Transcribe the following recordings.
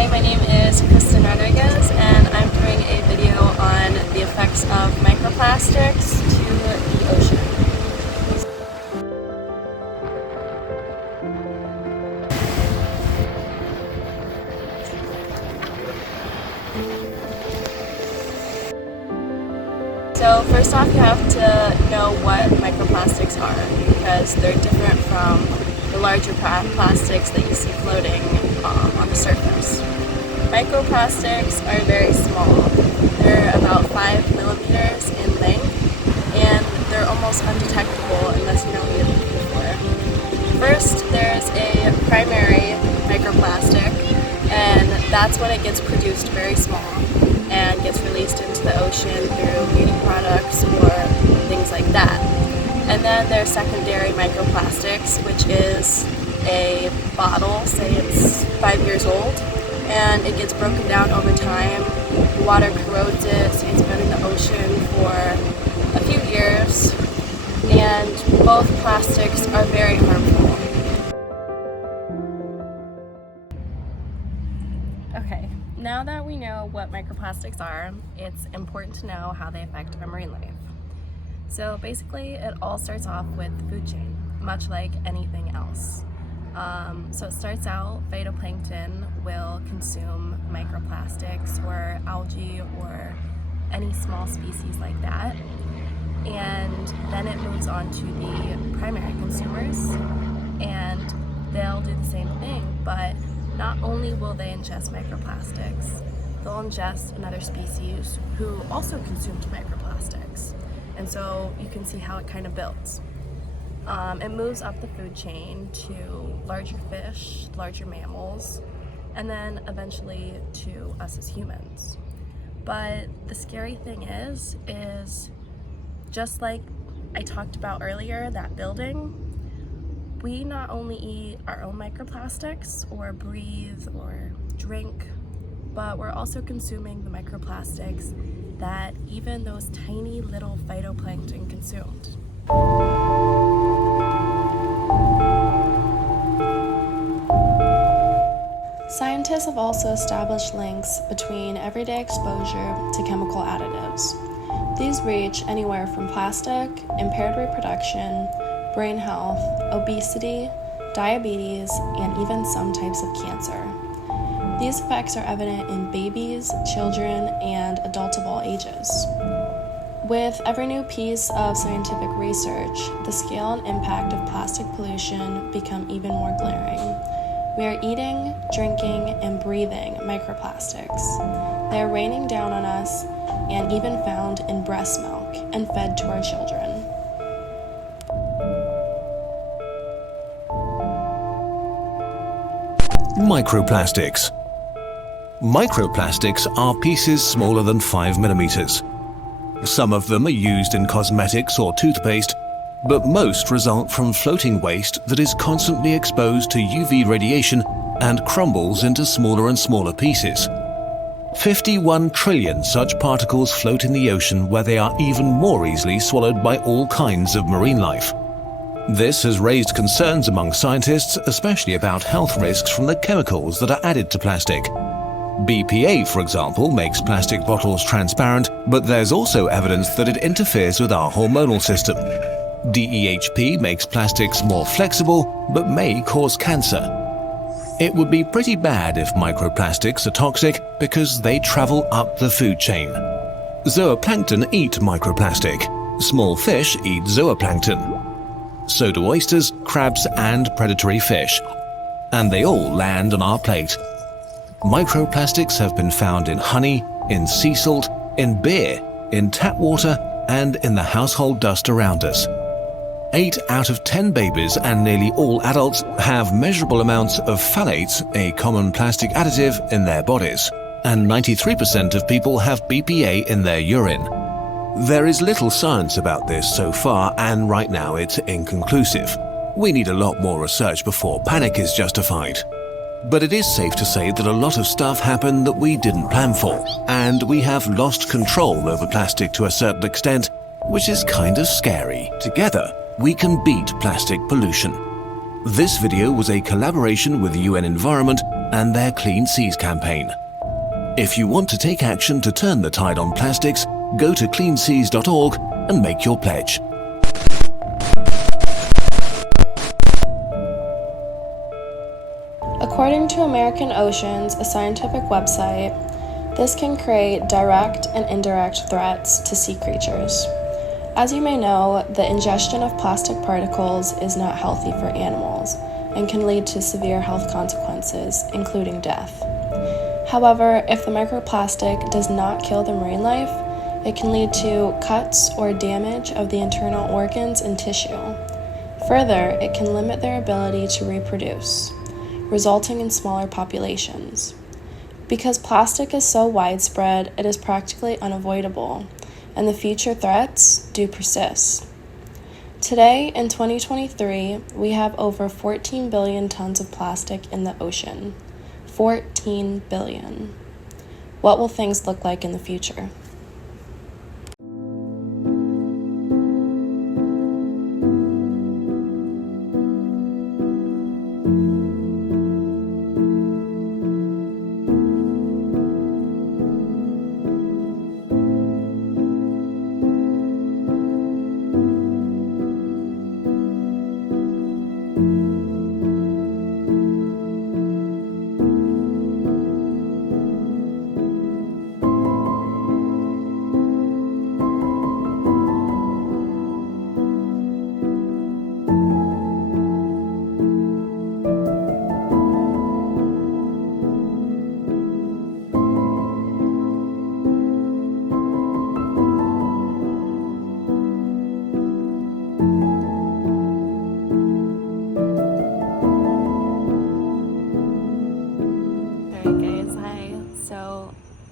Hi, my name is Fortner-Rodriguez, and I'm doing a video on the effects of microplastics to the ocean. So first off, you have to know what microplastics are, because they're different from the larger plastics that you see floating on the surface. Microplastics are very small. They're about 5 millimeters in length, and they're almost undetectable unless you know what you're looking for. First, there's a primary microplastic, and that's when it gets produced very small and gets released into the ocean through beauty products or things like that. And then there's secondary microplastics, which is a bottle, say it's 5 years old, and it gets broken down over time. The water corrodes it, so it's been in the ocean for a few years, and both plastics are very harmful. Okay, now that we know what microplastics are, it's important to know how they affect our marine life. So basically, it all starts off with the food chain, much like anything else. So it starts out, phytoplankton will consume microplastics or algae or any small species like that. And then it moves on to the primary consumers, and they'll do the same thing, but not only will they ingest microplastics, they'll ingest another species who also consumed microplastics. And so you can see how it kind of builds. It moves up the food chain to larger fish, larger mammals, and then eventually to us as humans. But the scary thing is just like I talked about earlier, that building, we not only eat our own microplastics or breathe or drink, but we're also consuming the microplastics that even those tiny little phytoplankton consumed. Scientists have also established links between everyday exposure to chemical additives. These reach anywhere from plastic, impaired reproduction, brain health, obesity, diabetes, and even some types of cancer. These effects are evident in babies, children, and adults of all ages. With every new piece of scientific research, the scale and impact of plastic pollution become even more glaring. We are eating, drinking, and breathing microplastics. They are raining down on us and even found in breast milk and fed to our children. Microplastics. Microplastics are pieces smaller than 5 millimeters. Some of them are used in cosmetics or toothpaste, but most result from floating waste that is constantly exposed to UV radiation and crumbles into smaller and smaller pieces. 51 trillion such particles float in the ocean, where they are even more easily swallowed by all kinds of marine life. This has raised concerns among scientists, especially about health risks from the chemicals that are added to plastic. BPA, for example, makes plastic bottles transparent, but there's also evidence that it interferes with our hormonal system. DEHP makes plastics more flexible, but may cause cancer. It would be pretty bad if microplastics are toxic, because they travel up the food chain. Zooplankton eat microplastic. Small fish eat zooplankton. So do oysters, crabs, and predatory fish. And they all land on our plate. Microplastics have been found in honey, in sea salt, in beer, in tap water, and in the household dust around us. 8 out of 10 babies and nearly all adults have measurable amounts of phthalates, a common plastic additive, in their bodies, and 93% of people have BPA in their urine. There is little science about this so far, and right now it's inconclusive. We need a lot more research before panic is justified. But it is safe to say that a lot of stuff happened that we didn't plan for, and we have lost control over plastic to a certain extent, which is kind of scary. Together, we can beat plastic pollution. This video was a collaboration with UN Environment, and their Clean Seas campaign. If you want to take action to turn the tide on plastics, go to cleanseas.org and make your pledge. According to American Oceans, a scientific website, this can create direct and indirect threats to sea creatures. As you may know, the ingestion of plastic particles is not healthy for animals and can lead to severe health consequences, including death. However, if the microplastic does not kill the marine life, it can lead to cuts or damage of the internal organs and tissue. Further, it can limit their ability to reproduce, resulting in smaller populations. Because plastic is so widespread, it is practically unavoidable, and the future threats do persist. Today, in 2023, we have over 14 billion tons of plastic in the ocean. 14 billion. What will things look like in the future?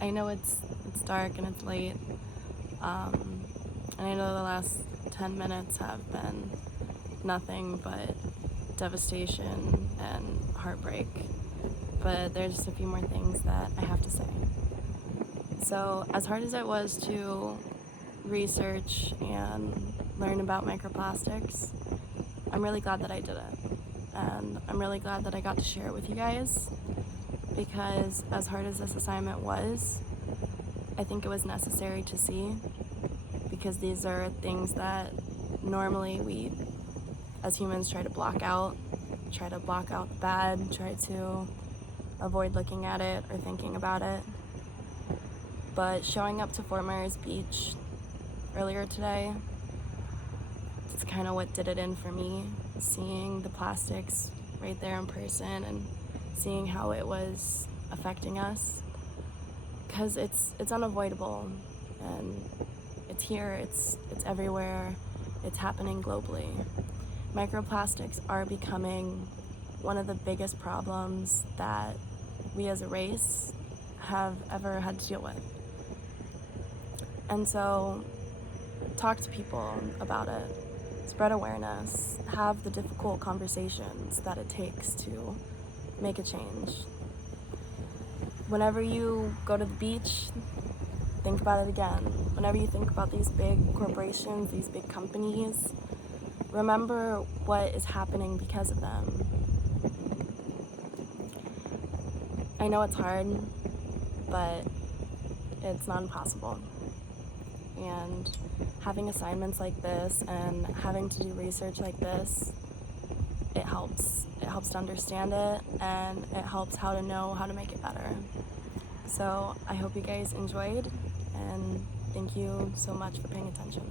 I know it's dark and it's late, and I know the last 10 minutes have been nothing but devastation and heartbreak, but there's just a few more things that I have to say. So as hard as it was to research and learn about microplastics, I'm really glad that I did it, and I'm really glad that I got to share it with you guys, because as hard as this assignment was, I think it was necessary to see, because these are things that normally we as humans try to block out the bad, try to avoid looking at it or thinking about it. But showing up to Fort Myers Beach earlier today, it's kind of what did it in for me, seeing the plastics right there in person and seeing how it was affecting us, because it's unavoidable, and it's here, it's everywhere, it's happening globally. Microplastics are becoming one of the biggest problems that we as a race have ever had to deal with. And so talk to people about it, spread awareness, have the difficult conversations that it takes to make a change. Whenever you go to the beach, think about it again. Whenever you think about these big corporations, these big companies, remember what is happening because of them. I know it's hard, but it's not impossible. And having assignments like this and having to do research like this, it helps. It helps to understand it, and it helps how to know how to make it better. So I hope you guys enjoyed, and thank you so much for paying attention.